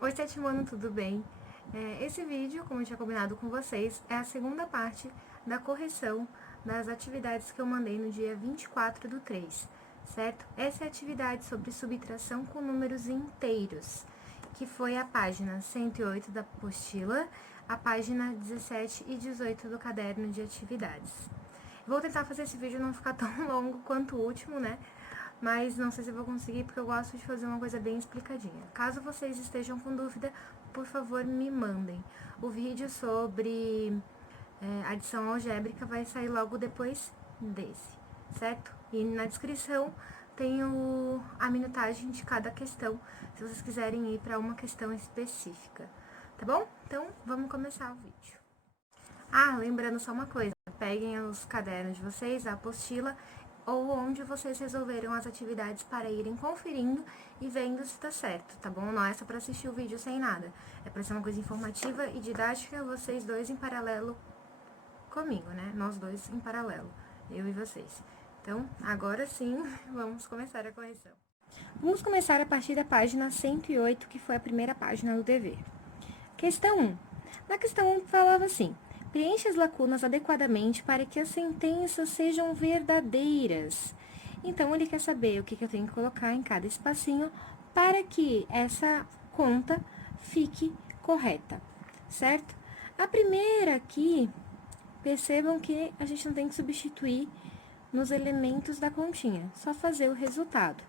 Oi, sétimo ano, tudo bem? Esse vídeo, como eu tinha combinado com vocês, é a segunda parte da correção das atividades que eu mandei no dia 24/3, certo? Essa é a atividade sobre subtração com números inteiros, que foi a página 108 da apostila, a página 17 e 18 do caderno de atividades. Vou tentar fazer esse vídeo não ficar tão longo quanto o último, né? Mas não sei se eu vou conseguir, porque eu gosto de fazer uma coisa bem explicadinha. Caso vocês estejam com dúvida, por favor, me mandem. O vídeo sobre adição algébrica vai sair logo depois desse, certo? E na descrição tem a minutagem de cada questão, se vocês quiserem ir para uma questão específica, tá bom? Então, vamos começar o vídeo. Ah, lembrando só uma coisa, peguem os cadernos de vocês, a apostila, ou onde vocês resolveram as atividades para irem conferindo e vendo se tá certo, tá bom? Não é só para assistir o vídeo sem nada, é para ser uma coisa informativa e didática, vocês dois em paralelo comigo, né? Nós dois em paralelo, eu e vocês. Então, agora sim, vamos começar a correção. Vamos começar a partir da página 108, que foi a primeira página do dever. Questão 1. Na questão 1 falava assim: preencha as lacunas adequadamente para que as sentenças sejam verdadeiras. Então, ele quer saber o que eu tenho que colocar em cada espacinho para que essa conta fique correta, certo? A primeira aqui, percebam que a gente não tem que substituir nos elementos da continha, só fazer o resultado.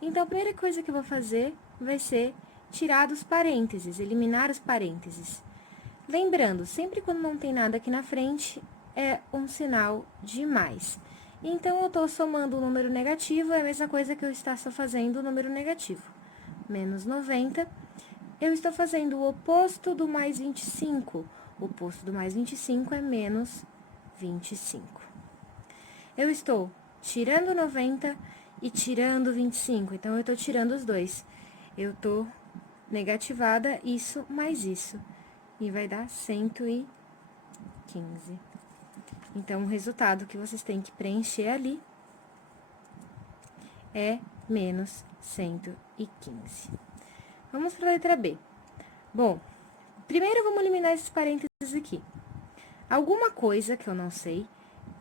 Então, a primeira coisa que eu vou fazer vai ser tirar dos parênteses, eliminar os parênteses. Lembrando, sempre quando não tem nada aqui na frente, é um sinal de mais. Então, eu estou somando o número negativo, é a mesma coisa que eu estar só fazendo o número negativo. Menos 90. Eu estou fazendo o oposto do mais 25. O oposto do mais 25 é menos 25. Eu estou tirando 90 e tirando 25, então eu estou tirando os dois. Eu estou negativada isso mais isso. E vai dar 115. Então, o resultado que vocês têm que preencher ali é menos 115. Vamos para a letra B. Bom, primeiro vamos eliminar esses parênteses aqui. Alguma coisa que eu não sei,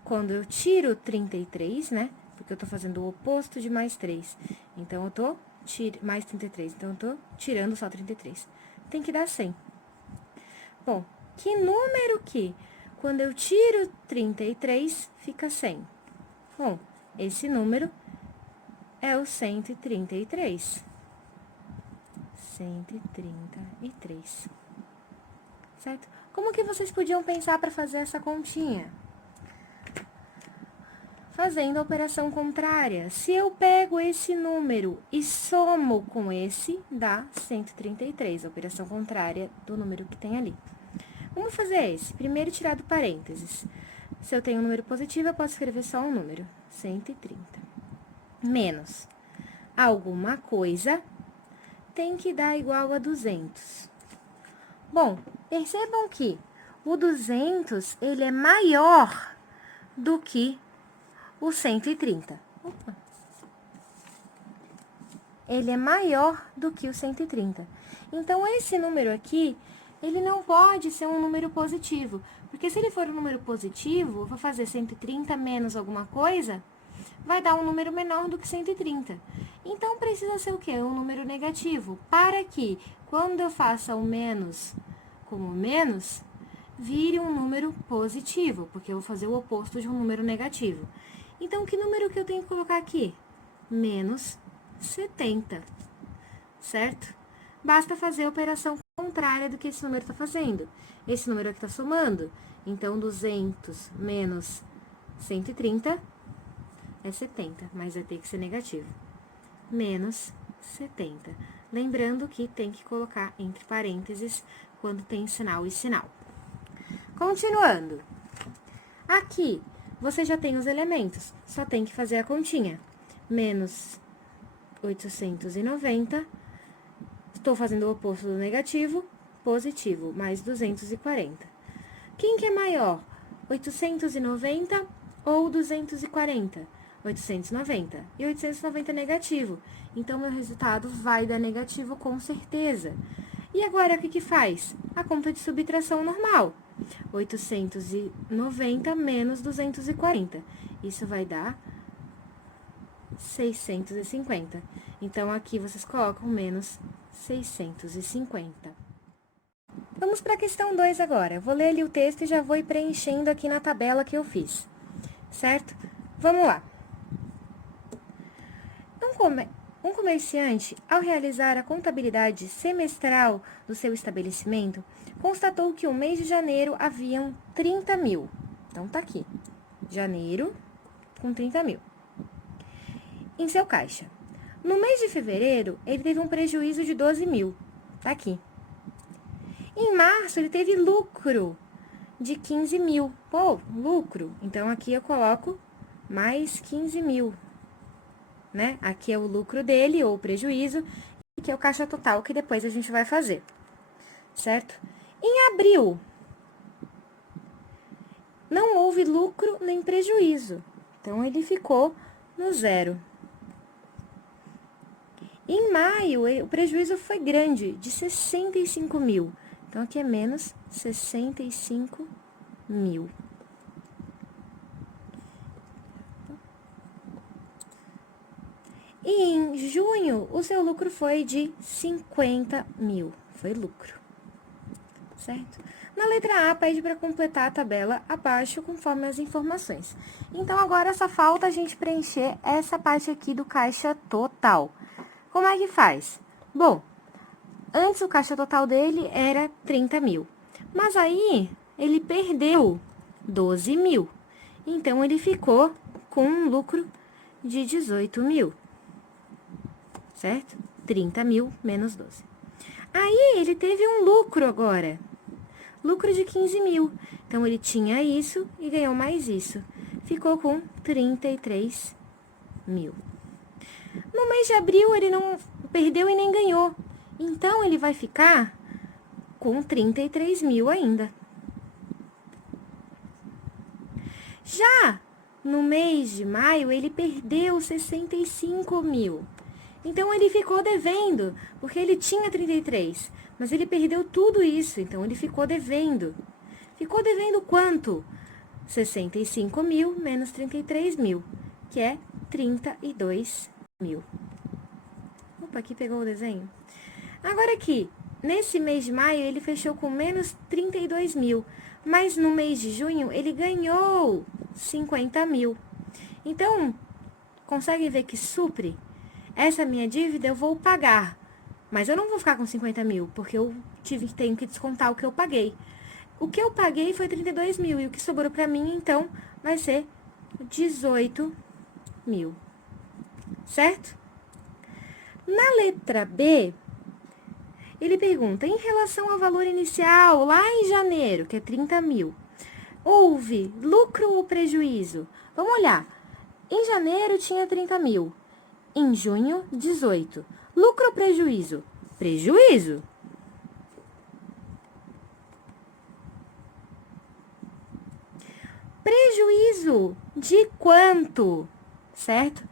quando eu tiro 33, né? Porque eu tô fazendo o oposto de mais 3. Então, eu tô mais 33. Então, eu tô tirando só 33. Tem que dar 100. Bom, que número que, quando eu tiro 33, fica 100? Bom, esse número é o 133. 133. Certo? Como que vocês podiam pensar para fazer essa continha? Fazendo a operação contrária. Se eu pego esse número e somo com esse, dá 133, a operação contrária do número que tem ali. Vamos fazer esse. Primeiro, tirar do parênteses. Se eu tenho um número positivo, eu posso escrever só um número, 130. Menos alguma coisa tem que dar igual a 200. Bom, percebam que o 200, ele é maior do que o 130. Opa. Ele é maior do que o 130. Então, esse número aqui, ele não pode ser um número positivo. Porque se ele for um número positivo, eu vou fazer 130 menos alguma coisa, vai dar um número menor do que 130. Então, precisa ser o quê? Um número negativo. Para que, quando eu faça o menos como menos, vire um número positivo. Porque eu vou fazer o oposto de um número negativo. Então, que número que eu tenho que colocar aqui? Menos 70, certo? Basta fazer a operação contrária do que esse número está fazendo. Esse número aqui está somando. Então, 200 menos 130 é 70, mas vai ter que ser negativo. Menos 70. Lembrando que tem que colocar entre parênteses quando tem sinal e sinal. Continuando. Aqui, você já tem os elementos, só tem que fazer a continha. Menos 890, estou fazendo o oposto do negativo, positivo, mais 240. Quem que é maior, 890 ou 240? 890. E 890 é negativo, então meu resultado vai dar negativo com certeza. E agora, o que que faz? A conta de subtração normal. 890 menos 240. Isso vai dar 650. Então, aqui vocês colocam menos 650. Vamos para a questão 2 agora. Eu vou ler ali o texto e já vou ir preenchendo aqui na tabela que eu fiz. Certo? Vamos lá. Um comerciante, ao realizar a contabilidade semestral do seu estabelecimento, constatou que o mês de janeiro haviam 30 mil. Então, tá aqui. Janeiro com 30 mil. Em seu caixa. No mês de fevereiro, ele teve um prejuízo de 12 mil. Tá aqui. Em março, ele teve lucro de 15 mil. Pô, lucro. Então, aqui eu coloco mais 15 mil. Né? Aqui é o lucro dele, ou o prejuízo, e aqui é o caixa total, que depois a gente vai fazer. Certo? Em abril, não houve lucro nem prejuízo. Então, ele ficou no zero. Em maio, o prejuízo foi grande, de 65 mil. Então, aqui é menos 65 mil. E em junho, o seu lucro foi de 50 mil. Foi lucro. Certo? Na letra A, pede para completar a tabela abaixo, conforme as informações. Então, agora só falta a gente preencher essa parte aqui do caixa total. Como é que faz? Bom, antes o caixa total dele era 30 mil. Mas aí, ele perdeu 12 mil. Então, ele ficou com um lucro de 18 mil. Certo? 30 mil menos 12. Aí, ele teve um lucro agora. Lucro de 15 mil. Então, ele tinha isso e ganhou mais isso. Ficou com 33 mil. No mês de abril, ele não perdeu e nem ganhou. Então, ele vai ficar com 33 mil ainda. Já no mês de maio, ele perdeu 65 mil. Então, ele ficou devendo, porque ele tinha 33, mas ele perdeu tudo isso, então ele ficou devendo. Ficou devendo quanto? 65 mil menos 33 mil, que é 32 mil. Opa, aqui pegou o desenho. Agora aqui, nesse mês de maio, ele fechou com menos 32 mil, mas no mês de junho, ele ganhou 50 mil. Então, conseguem ver que supre? Essa minha dívida eu vou pagar, mas eu não vou ficar com 50 mil, porque eu tenho que descontar o que eu paguei. O que eu paguei foi 32 mil, e o que sobrou para mim, então, vai ser 18 mil. Certo? Na letra B, ele pergunta, em relação ao valor inicial, lá em janeiro, que é 30 mil, houve lucro ou prejuízo? Vamos olhar. Em janeiro tinha 30 mil. Em junho, 18. Lucro ou prejuízo? Prejuízo. Prejuízo de quanto? Certo?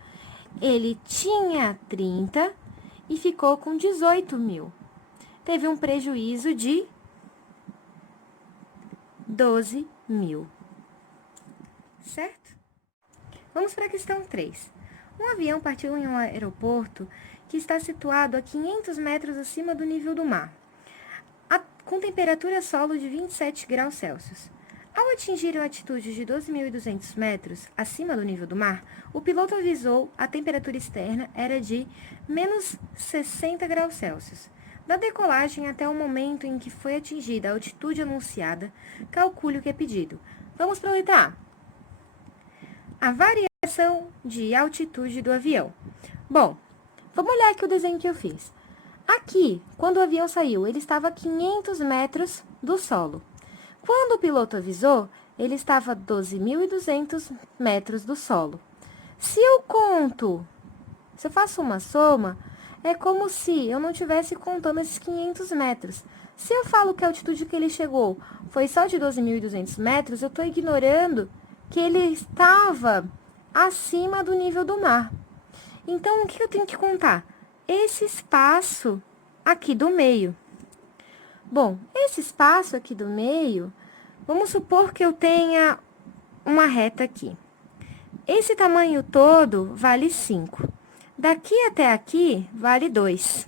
Ele tinha 30 e ficou com 18 mil. Teve um prejuízo de 12 mil. Certo? Vamos para a questão 3. Um avião partiu em um aeroporto que está situado a 500 metros acima do nível do mar, com temperatura solo de 27 graus Celsius. Ao atingir uma altitude de 12.200 metros acima do nível do mar, o piloto avisou a temperatura externa era de menos 60 graus Celsius. Da decolagem até o momento em que foi atingida a altitude anunciada, calcule o que é pedido. Vamos para a letra A. A variação de altitude do avião. Bom, vamos olhar aqui o desenho que eu fiz. Aqui, quando o avião saiu, ele estava a 500 metros do solo. Quando o piloto avisou, ele estava a 12.200 metros do solo. Se eu faço uma soma, é como se eu não estivesse contando esses 500 metros. Se eu falo que a altitude que ele chegou foi só de 12.200 metros, eu estou ignorando que ele estava acima do nível do mar. Então, o que eu tenho que contar? Esse espaço aqui do meio. Bom, esse espaço aqui do meio, vamos supor que eu tenha uma reta aqui. Esse tamanho todo vale 5. Daqui até aqui, vale 2.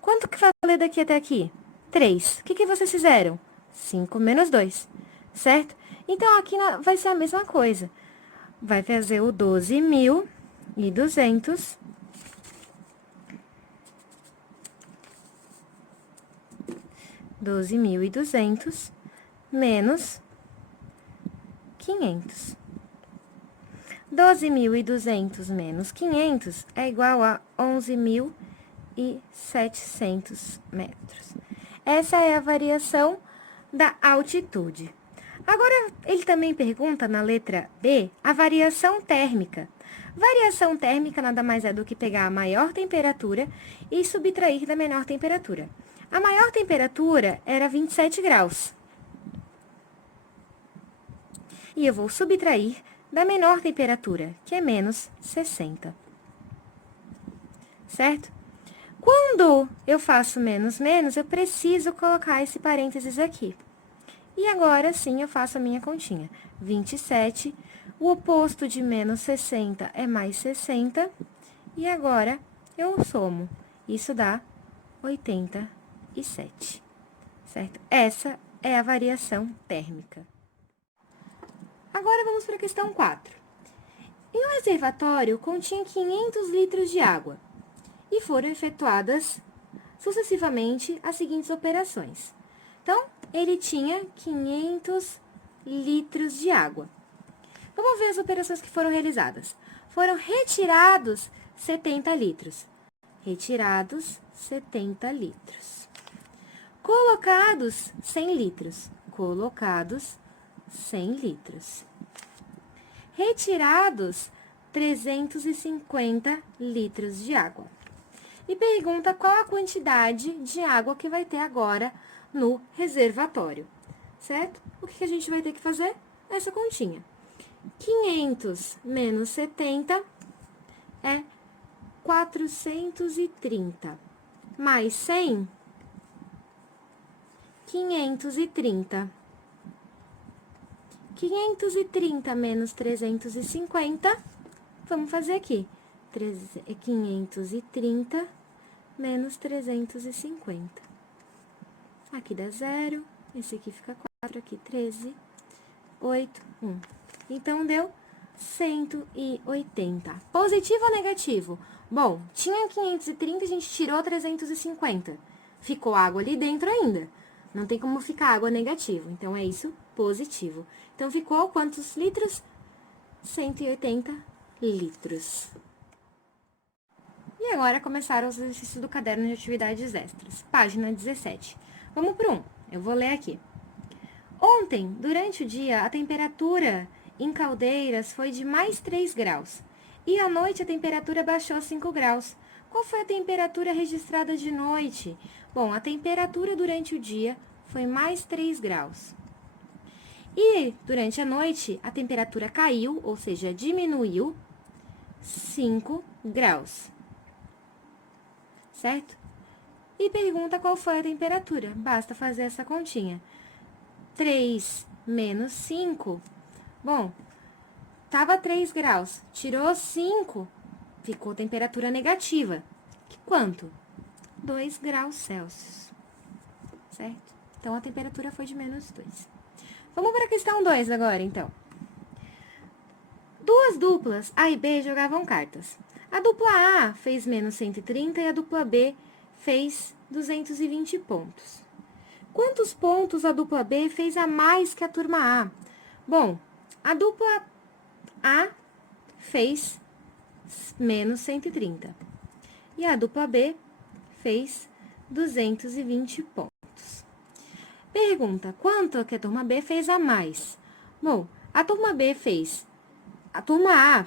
Quanto que vai valer daqui até aqui? 3. O que vocês fizeram? 5 menos 2, certo? Então, aqui vai ser a mesma coisa. Vai fazer o 12.200 menos 500. 12.200 menos 500 é igual a 11.700 metros. Essa é a variação da altitude. Agora, ele também pergunta na letra B a variação térmica. Variação térmica nada mais é do que pegar a maior temperatura e subtrair da menor temperatura. A maior temperatura era 27 graus. E eu vou subtrair da menor temperatura, que é menos 60. Certo? Quando eu faço menos, eu preciso colocar esse parênteses aqui. E agora, sim, eu faço a minha continha. 27, o oposto de menos 60 é mais 60. E agora, eu somo. Isso dá 87, certo? Essa é a variação térmica. Agora, vamos para a questão 4. Em um reservatório, continha 500 litros de água e foram efetuadas sucessivamente as seguintes operações. Então, ele tinha 500 litros de água. Vamos ver as operações que foram realizadas. Foram retirados 70 litros. Retirados 70 litros. Colocados 100 litros. Colocados 100 litros. Retirados 350 litros de água. E pergunta qual a quantidade de água que vai ter agora no reservatório, certo? O que a gente vai ter que fazer? Essa continha. 500 menos 70 é 430. Mais 100, 530. 530 menos 350, vamos fazer aqui. 530 menos 350. Aqui dá 0, esse aqui fica 4, aqui 13, 8, 1. Então, deu 180. Positivo ou negativo? Bom, tinha 530, a gente tirou 350. Ficou água ali dentro ainda. Não tem como ficar água negativo, então é isso, positivo. Então, ficou quantos litros? 180 litros. E agora começaram os exercícios do caderno de atividades extras, página 17. Vamos para 1, eu vou ler aqui. Ontem, durante o dia, a temperatura em Caldeiras foi de mais 3 graus. E à noite a temperatura baixou 5 graus. Qual foi a temperatura registrada de noite? Bom, a temperatura durante o dia foi mais 3 graus. E durante a noite, a temperatura caiu, ou seja, diminuiu 5 graus. Certo? E pergunta qual foi a temperatura. Basta fazer essa continha. 3 menos 5. Bom, estava 3 graus. Tirou 5, ficou temperatura negativa. Que quanto? 2 graus Celsius. Certo? Então, a temperatura foi de menos 2. Vamos para a questão 2 agora, então. Duas duplas, A e B, jogavam cartas. A dupla A fez menos 130 e a dupla B fez 220 pontos. Quantos pontos a dupla B fez a mais que a turma A? Bom, a dupla A fez menos 130 e a dupla B fez 220 pontos. Pergunta, quanto que a turma B fez a mais? Bom, a turma B fez... A turma A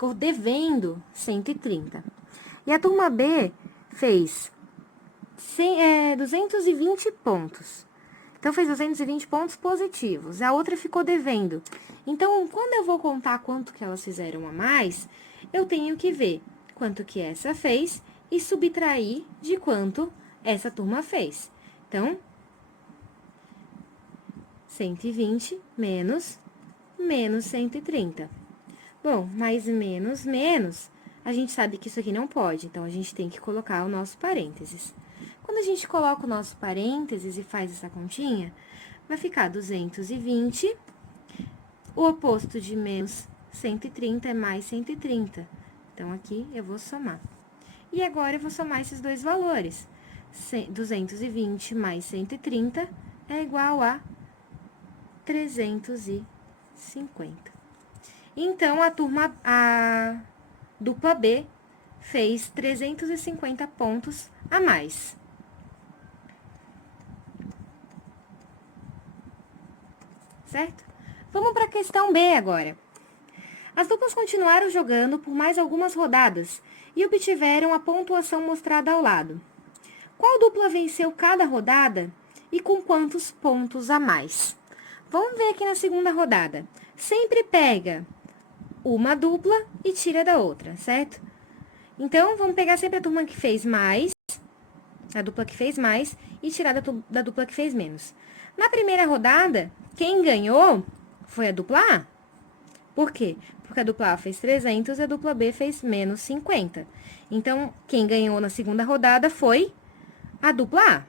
ficou devendo 130. E a turma B fez 220 pontos. Então, fez 220 pontos positivos. A outra ficou devendo. Então, quando eu vou contar quanto que elas fizeram a mais, eu tenho que ver quanto que essa fez e subtrair de quanto essa turma fez. Então, 120 menos 130. Bom, mas menos, a gente sabe que isso aqui não pode, então a gente tem que colocar o nosso parênteses. Quando a gente coloca o nosso parênteses e faz essa continha, vai ficar 220, o oposto de menos 130 é mais 130. Então, aqui eu vou somar. E agora eu vou somar esses dois valores. 220 mais 130 é igual a 350. Então, a dupla B fez 350 pontos a mais. Certo? Vamos para a questão B agora. As duplas continuaram jogando por mais algumas rodadas e obtiveram a pontuação mostrada ao lado. Qual dupla venceu cada rodada e com quantos pontos a mais? Vamos ver aqui na segunda rodada. Sempre pega uma dupla e tira da outra, certo? Então, vamos pegar sempre a turma que fez mais, a dupla que fez mais, e tirar da dupla que fez menos. Na primeira rodada, quem ganhou foi a dupla A. Por quê? Porque a dupla A fez 300 e a dupla B fez menos 50. Então, quem ganhou na segunda rodada foi a dupla A.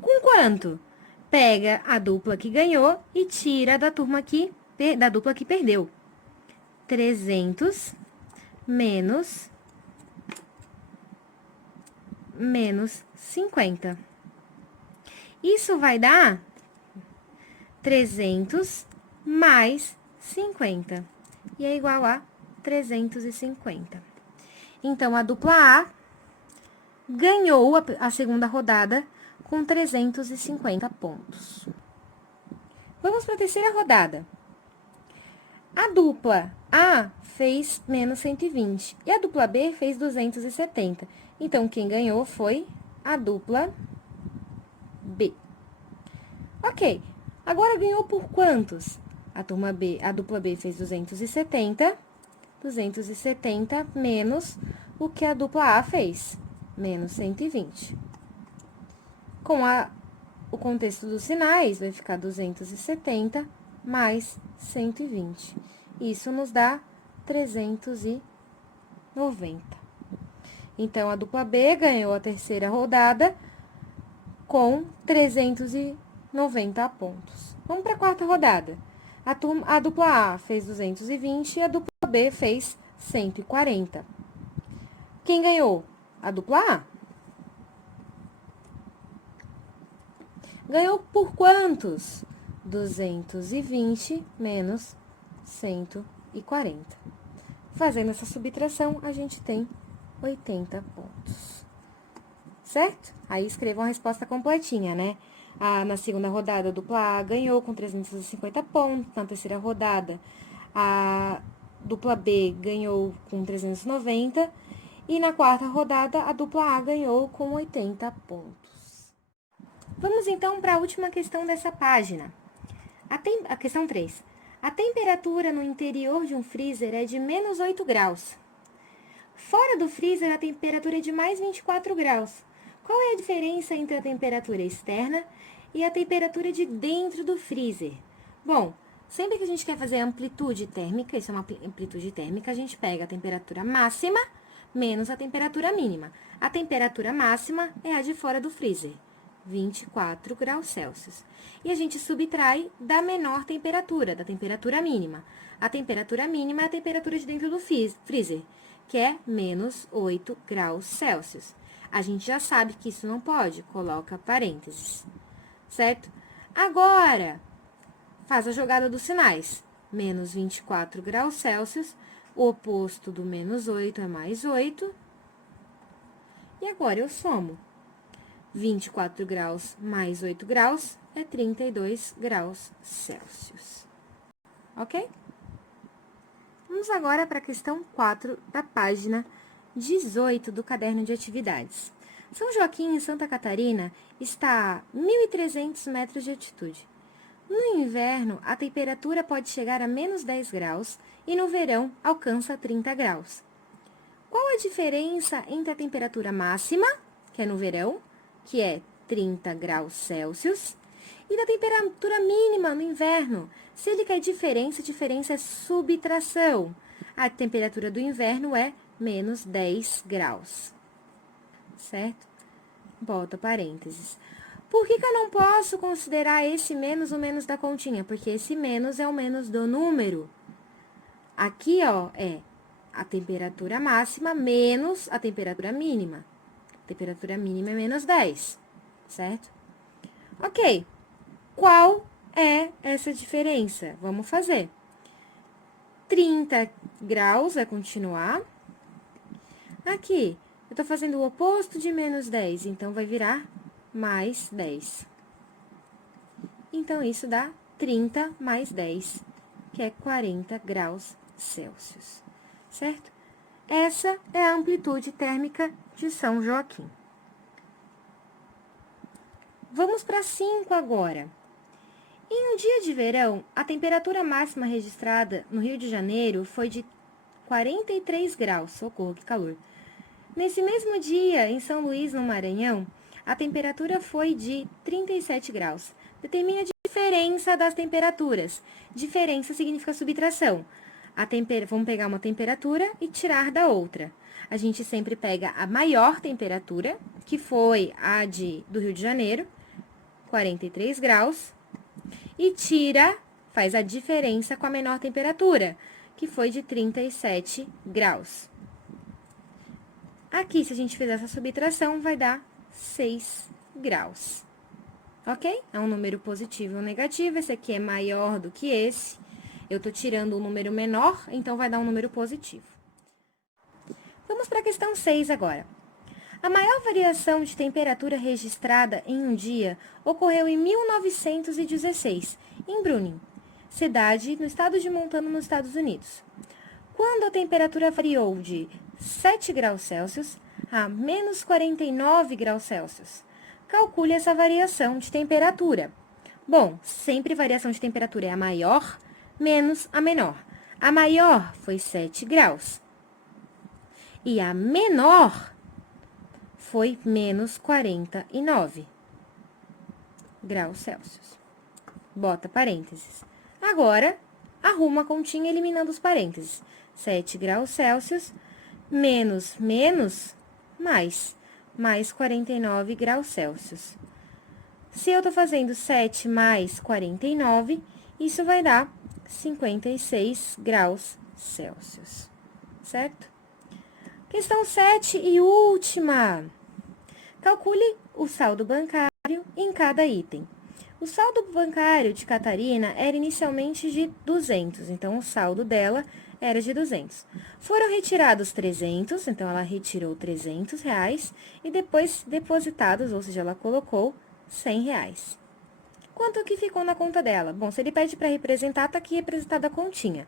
Com quanto? Pega a dupla que ganhou e tira da dupla que perdeu. 300 menos 50. Isso vai dar 300 mais 50. E é igual a 350. Então, a dupla A ganhou a segunda rodada com 350 pontos. Vamos para a terceira rodada. A dupla A fez menos 120 e a dupla B fez 270. Então, quem ganhou foi a dupla B. Ok, agora ganhou por quantos? A dupla B fez 270 menos o que a dupla A fez, menos 120. Com o contexto dos sinais, vai ficar 270 mais 120. Isso nos dá 390. Então, a dupla B ganhou a terceira rodada com 390 pontos. Vamos para a quarta rodada. A dupla A fez 220 e a dupla B fez 140. Quem ganhou? A dupla A. Ganhou por quantos? 220 menos 140. Fazendo essa subtração, a gente tem 80 pontos. Certo? Aí, escrevam a resposta completinha, né? Na segunda rodada, a dupla A ganhou com 350 pontos. Na terceira rodada, a dupla B ganhou com 390. E na quarta rodada, a dupla A ganhou com 80 pontos. Vamos, então, para a última questão dessa página. A questão 3. A temperatura no interior de um freezer é de menos 8 graus. Fora do freezer, a temperatura é de mais 24 graus. Qual é a diferença entre a temperatura externa e a temperatura de dentro do freezer? Bom, sempre que a gente quer fazer amplitude térmica, isso é uma amplitude térmica, a gente pega a temperatura máxima menos a temperatura mínima. A temperatura máxima é a de fora do freezer, 24 graus Celsius. E a gente subtrai da menor temperatura, da temperatura mínima. A temperatura mínima é a temperatura de dentro do freezer, que é menos 8 graus Celsius. A gente já sabe que isso não pode, coloca parênteses, certo? Agora, faz a jogada dos sinais. Menos 24 graus Celsius, o oposto do menos 8 é mais 8. E agora eu somo. 24 graus mais 8 graus é 32 graus Celsius. Ok? Vamos agora para a questão 4 da página 18 do caderno de atividades. São Joaquim, em Santa Catarina, está a 1.300 metros de altitude. No inverno, a temperatura pode chegar a menos 10 graus e no verão alcança 30 graus. Qual a diferença entre a temperatura máxima, que é no verão, que é 30 graus Celsius. E da temperatura mínima no inverno, se ele quer diferença, diferença é subtração. A temperatura do inverno é menos 10 graus, certo? Bota parênteses. Por que eu não posso considerar esse menos o menos da continha? Porque esse menos é o menos do número. Aqui, ó, é a temperatura máxima menos a temperatura mínima. A temperatura mínima é menos 10, certo? Ok. Qual é essa diferença? Vamos fazer. 30 graus vai continuar. Aqui, eu tô fazendo o oposto de menos 10, então vai virar mais 10. Então, isso dá 30 mais 10, que é 40 graus Celsius, certo? Essa é a amplitude térmica de São Joaquim. Vamos para 5 agora. Em um dia de verão, a temperatura máxima registrada no Rio de Janeiro foi de 43 graus, socorro, que calor. Nesse mesmo dia, em São Luís, no Maranhão, a temperatura foi de 37 graus. Determine a diferença das temperaturas. Diferença significa subtração. Vamos pegar uma temperatura e tirar da outra. A gente sempre pega a maior temperatura, que foi a do Rio de Janeiro, 43 graus, e faz a diferença com a menor temperatura, que foi de 37 graus. Aqui, se a gente fizer essa subtração, vai dar 6 graus. Ok? É um número positivo ou negativo, esse aqui é maior do que esse. Eu tô tirando um número menor, então vai dar um número positivo. Vamos para a questão 6 agora. A maior variação de temperatura registrada em um dia ocorreu em 1916, em Bruning, cidade no estado de Montana, nos Estados Unidos, quando a temperatura variou de 7 graus Celsius a menos 49 graus Celsius. Calcule essa variação de temperatura. Bom, sempre variação de temperatura é a maior menos a menor. A maior foi 7 graus. E a menor foi menos 49 graus Celsius. Bota parênteses. Agora, arruma a continha eliminando os parênteses. 7 graus Celsius, menos, mais 49 graus Celsius. Se eu tô fazendo 7 mais 49, isso vai dar 56 graus Celsius, certo? Questão 7 e última. Calcule o saldo bancário em cada item. O saldo bancário de Catarina era inicialmente de 200, então o saldo dela era de 200. Foram retirados 300, então ela retirou 300 reais, e depois depositados, ou seja, ela colocou 100 reais. Quanto que ficou na conta dela? Bom, se ele pede para representar, tá aqui representada a continha.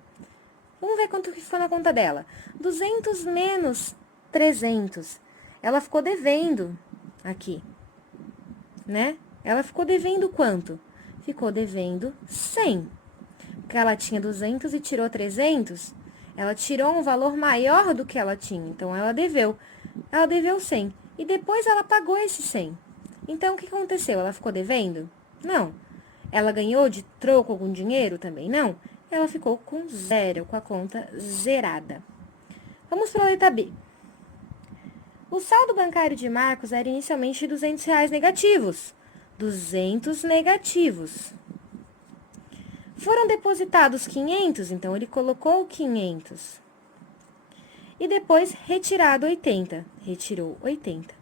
Vamos ver quanto que ficou na conta dela. 200 menos 300. Ela ficou devendo aqui, né? Ela ficou devendo quanto? Ficou devendo 100. Porque ela tinha 200 e tirou 300, ela tirou um valor maior do que ela tinha. Então, ela deveu. Ela deveu 100. E depois ela pagou esse 100. Então, o que aconteceu? Ela ficou devendo? Não. Ela ganhou de troco algum dinheiro? Também não. Ela ficou com zero, com a conta zerada. Vamos para a letra B. O saldo bancário de Marcos era inicialmente de 200 reais negativos. 200 negativos. Foram depositados 500, então ele colocou 500. E depois retirado 80. Retirou 80.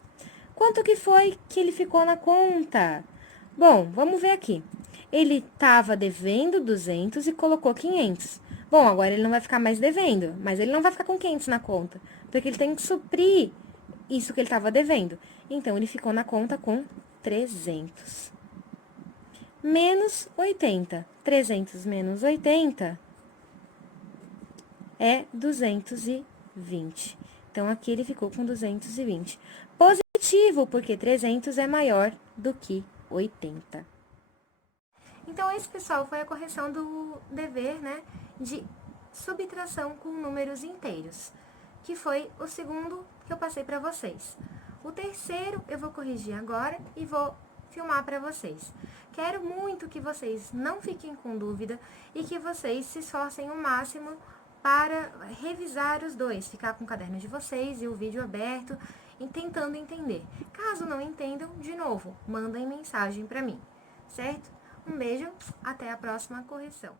Quanto que foi que ele ficou na conta? Bom, vamos ver aqui. Ele estava devendo 200 e colocou 500. Bom, agora ele não vai ficar mais devendo, mas ele não vai ficar com 500 na conta, porque ele tem que suprir isso que ele estava devendo. Então, ele ficou na conta com 300. Menos 80. 300 menos 80 é 220. Então, aqui ele ficou com 220. Positivo, porque 300 é maior do que 80. Então, esse, pessoal, foi a correção do dever, né, de subtração com números inteiros, que foi o segundo que eu passei para vocês. O terceiro eu vou corrigir agora e vou filmar para vocês. Quero muito que vocês não fiquem com dúvida e que vocês se esforcem o máximo para revisar os dois, ficar com o caderno de vocês e o vídeo aberto e tentando entender. Caso não entendam, de novo, mandem mensagem para mim, certo? Um beijo, até a próxima correção.